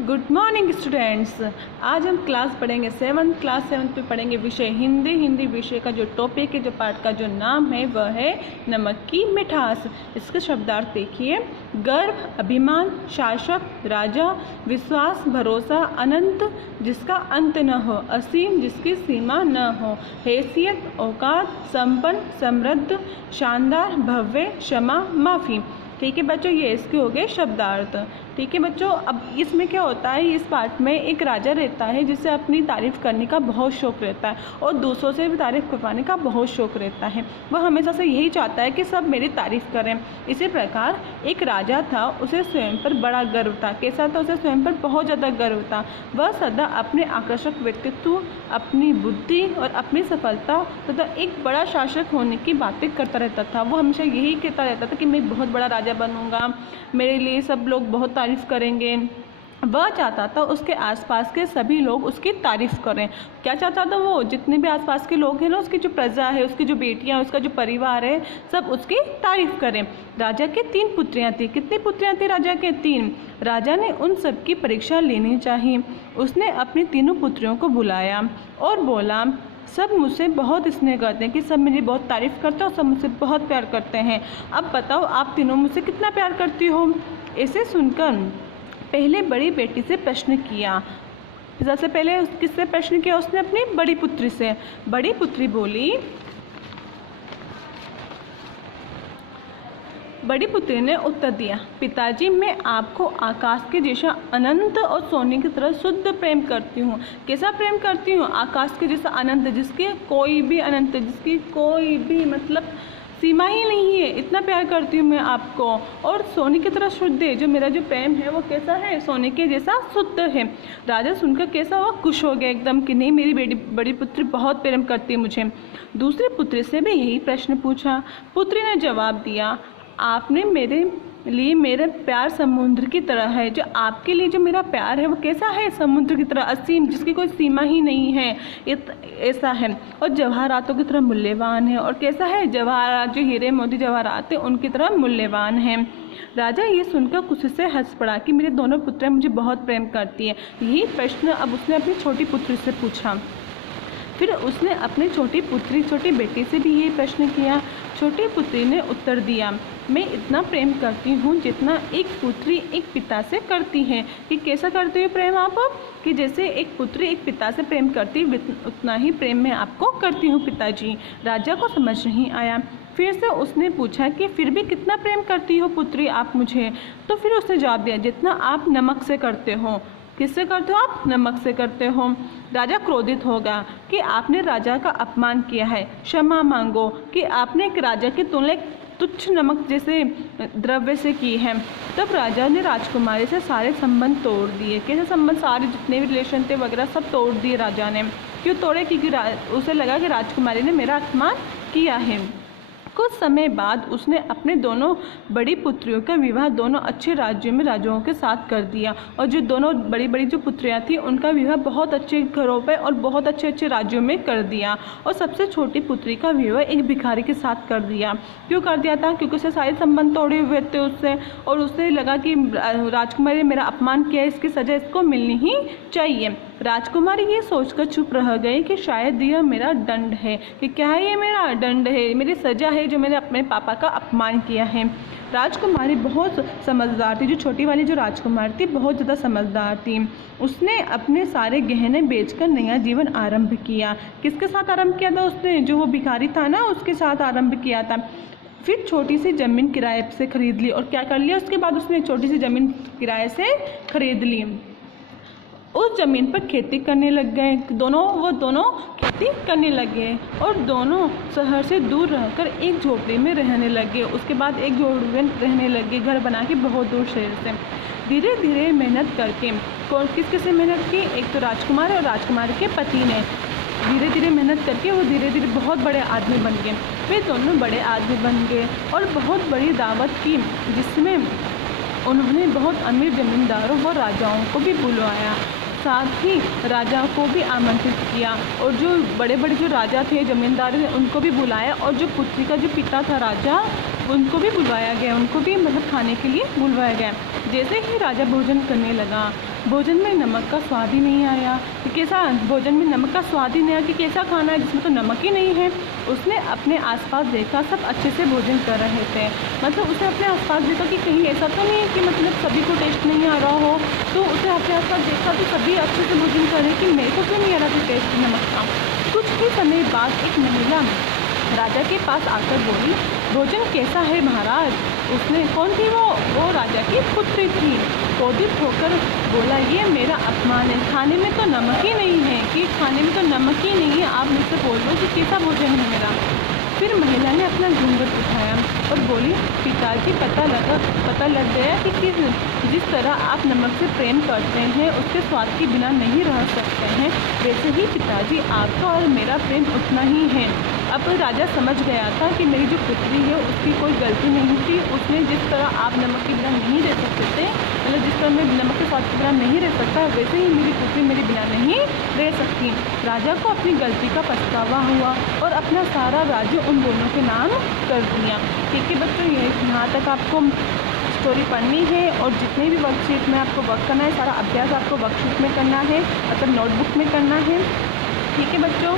Good morning students. आज हम class पढ़ेंगे क्लास सेवन्थ में पढ़ेंगे विषय हिंदी विषय का जो टॉपिक है, जो पाठ का जो नाम है वह है नमक की मिठास। इसके शब्दार्थ देखिए। गर्व, अभिमान, शासक, राजा, विश्वास, भरोसा, अनंत जिसका अंत न हो, असीम जिसकी सीमा न हो, हैसियत, औकात, संपन्न, समृद्ध, शानदार, भव्य, क्षमा, माफ़ी। ठीक है बच्चों, ये इसके हो गए शब्दार्थ। ठीक है बच्चों, अब इसमें क्या होता है, इस पाठ में एक राजा रहता है जिसे अपनी तारीफ़ करने का बहुत शौक़ रहता है और दूसरों से भी तारीफ़ करवाने का बहुत शौक़ रहता है। वह हमेशा से यही चाहता है कि सब मेरी तारीफ़ करें। इसी प्रकार एक राजा था, उसे स्वयं पर बड़ा गर्व था। कैसा था? उसे स्वयं पर बहुत ज़्यादा गर्व था। वह सदा अपने आकर्षक व्यक्तित्व, अपनी बुद्धि और अपनी सफलता तथा एक बड़ा शासक होने की बातें करता रहता था। वो हमेशा यही कहता रहता था कि मैं बहुत बड़ा राजा बनूंगा, मेरे लिए सब लोग बहुत तारीफ़ करेंगे। वह चाहता था उसके आसपास के सभी लोग उसकी तारीफ़ करें। क्या चाहता था वो? जितने भी आसपास के लोग हैं ना, उसकी जो प्रजा है, उसकी जो बेटियां, उसका जो परिवार है, सब उसकी तारीफ़ करें। राजा के 3 पुत्रियां थी। कितनी पुत्रियां थी राजा के? 3। राजा ने उन सब की परीक्षा लेनी चाहिए। उसने अपनी तीनों पुत्रियों को बुलाया और बोला, सब मुझसे बहुत स्नेह करते हैं, कि सब मेरी बहुत तारीफ़ करते हैं और सब मुझसे बहुत प्यार करते हैं। अब बताओ आप तीनों मुझसे कितना प्यार करती हो? इसे सुनकर पहले बड़ी बेटी से प्रश्न किया। सबसे पहले किससे प्रश्न किया? उसने अपनी बड़ी पुत्री से। बड़ी पुत्री बोली, बड़ी पुत्री ने उत्तर दिया, पिताजी मैं आपको आकाश के जैसा अनंत और सोने की तरह शुद्ध प्रेम करती हूँ। कैसा प्रेम करती हूँ? आकाश के जैसा अनंत, जिसकी कोई भी अनंत, जिसकी कोई भी मतलब सीमा ही नहीं है, इतना प्यार करती हूँ मैं आपको। और सोने की तरह शुद्ध है, जो मेरा जो प्रेम है वो कैसा है? सोने के जैसा शुद्ध है। राजा सुनकर कैसा हुआ? खुश हो गया एकदम कि नहीं, मेरी बड़ी पुत्री बहुत प्रेम करती है मुझे। दूसरी पुत्री से भी यही प्रश्न पूछा। पुत्री ने जवाब दिया, आपने मेरे लिए मेरा प्यार समुद्र की तरह है। जो आपके लिए जो मेरा प्यार है वो कैसा है? समुद्र की तरह असीम, जिसकी कोई सीमा ही नहीं है, ऐसा है। और जवाहरातों की तरह मूल्यवान है। और कैसा है? जवाहरात, जो हीरे मोती जवाहरात है, उनकी तरह मूल्यवान है। राजा ये सुनकर खुशी से हंस पड़ा कि मेरे दोनों पुत्रियां मुझे बहुत प्रेम करती है। यही प्रश्न अब उसने अपनी छोटी पुत्री से पूछा। फिर उसने अपनी छोटी बेटी से भी यही प्रश्न किया। छोटी पुत्री ने उत्तर दिया, मैं इतना प्रेम करती हूँ जितना एक पुत्री एक पिता से करती है। कि कैसा करती हो प्रेम आप? कि जैसे एक पुत्री एक पिता से प्रेम करती, उतना ही प्रेम मैं आपको करती हूँ पिताजी। राजा को समझ नहीं आया। फिर से उसने पूछा कि फिर भी कितना प्रेम करती हो पुत्री आप मुझे? तो फिर उसने जवाब दिया, जितना आप नमक से करते हो। किससे करते हो आप? नमक से करते हो। राजा क्रोधित होगा कि आपने राजा का अपमान किया है, क्षमा मांगो। कि आपने एक राजा की तुलना तुच्छ नमक जैसे द्रव्य से की है। तब राजा ने राजकुमारी से सारे संबंध तोड़ दिए। कैसे संबंध? सारे जितने भी रिलेशन थे वगैरह सब तोड़ दिए राजा ने। क्यों तोड़े? क्योंकि उसे लगा कि राजकुमारी ने मेरा अपमान किया है। कुछ समय बाद उसने अपने दोनों बड़ी पुत्रियों का विवाह दोनों अच्छे राज्यों में राजाओं के साथ कर दिया। और जो दोनों बड़ी जो पुत्रियां थी उनका विवाह बहुत अच्छे घरों पे और बहुत अच्छे राज्यों में कर दिया। और सबसे छोटी पुत्री का विवाह एक भिखारी के साथ कर दिया। क्यों कर दिया था? क्योंकि उससे सारे संबंध तोड़े हुए थे उससे, और उसे लगा कि राजकुमारी ने मेरा अपमान किया है, इसकी सज़ा इसको मिलनी ही चाहिए। राजकुमारी ये सोचकर चुप रह गई कि शायद यह मेरा दंड है। कि क्या है? ये मेरा दंड है, मेरी सज़ा है जो मैंने अपने पापा का अपमान किया है। राजकुमारी बहुत समझदार थी। जो छोटी वाली जो राजकुमारी थी बहुत ज़्यादा समझदार थी। उसने अपने सारे गहने बेचकर नया जीवन आरंभ किया। किसके साथ आरंभ किया था उसने? जो वो भिखारी था ना, उसके साथ आरंभ किया था। फिर छोटी सी ज़मीन किराए से खरीद ली। और क्या कर लिया उसके बाद? उसने छोटी सी ज़मीन किराए से खरीद ली। उस ज़मीन पर खेती करने लग गए। वो दोनों खेती करने लगे और दोनों शहर से दूर रहकर एक झोपड़ी में रहने लगे। उसके बाद एक झोपड़ी में रहने लगे, घर बना के बहुत दूर शहर से। धीरे धीरे मेहनत करके, किससे मेहनत की? एक तो राजकुमार और राजकुमारी के पति ने धीरे धीरे मेहनत करके वो धीरे धीरे बहुत बड़े आदमी बन गए। वे दोनों बड़े आदमी बन गए और बहुत बड़ी दावत की, जिसमें उन्होंने बहुत अमीर जमींदारों व राजाओं को भी बुलवाया। साथ ही राजा को भी आमंत्रित किया। और जो बड़े जो राजा थे, जमींदार थे, उनको भी बुलाया। और जो पुत्री का जो पिता था राजा, उनको भी बुलवाया गया, उनको भी मतलब खाने के लिए बुलवाया गया। जैसे ही राजा भोजन करने लगा, भोजन में नमक का स्वाद ही नहीं आया कि कैसा, भोजन में नमक का स्वाद ही नहीं आया कि कैसा खाना है जिसमें तो नमक ही नहीं है। उसने अपने आसपास देखा, सब अच्छे से भोजन कर रहे थे, मतलब उसने अपने आसपास देखा कि कहीं ऐसा तो नहीं है कि मतलब सभी को टेस्ट नहीं आ रहा हो। तो उसने अपने आसपास देखा तो सभी अच्छे से भोजन कर रहे कि मेरे को क्यों नहीं आ रहा था टेस्ट नमक का। कुछ ही समय बाद एक महिला राजा के पास आकर बोली, भोजन कैसा है महाराज। उसने, कौन थी वो राजा की पुत्री थी। क्रोधित होकर बोला, ये मेरा अपमान है, खाने में तो नमक ही नहीं है, कि खाने में तो नमक ही नहीं है, आप मुझसे बोल रहे हो कि कैसा भोजन है मेरा। फिर महिला ने अपना घूंघट उठाया और बोली, पिताजी पता लग गया कि जिस तरह आप नमक से प्रेम करते हैं उसके स्वाद के बिना नहीं रह सकते हैं, वैसे ही पिताजी आपका और मेरा प्रेम उतना ही है। अब राजा समझ गया था कि मेरी जो पुत्री है उसकी कोई गलती नहीं थी। उसने जिस तरह आप नमक के बिना नहीं रह सकते थे, मतलब जिस तरह मैं नमक के स्वाद के बिना नहीं रह सकता, वैसे ही मेरी पुत्री मेरे बिना नहीं रह सकती। राजा को अपनी गलती का पछतावा हुआ और अपना सारा राज्य उन दोनों के नाम कर दिया। ठीक है बच्चों, यहाँ तक आपको स्टोरी पढ़नी है और जितने भी वर्कशीट में आपको वर्क करना है, सारा अभ्यास आपको वर्कशीट में करना है, मतलब नोटबुक में करना है। ठीक है बच्चों।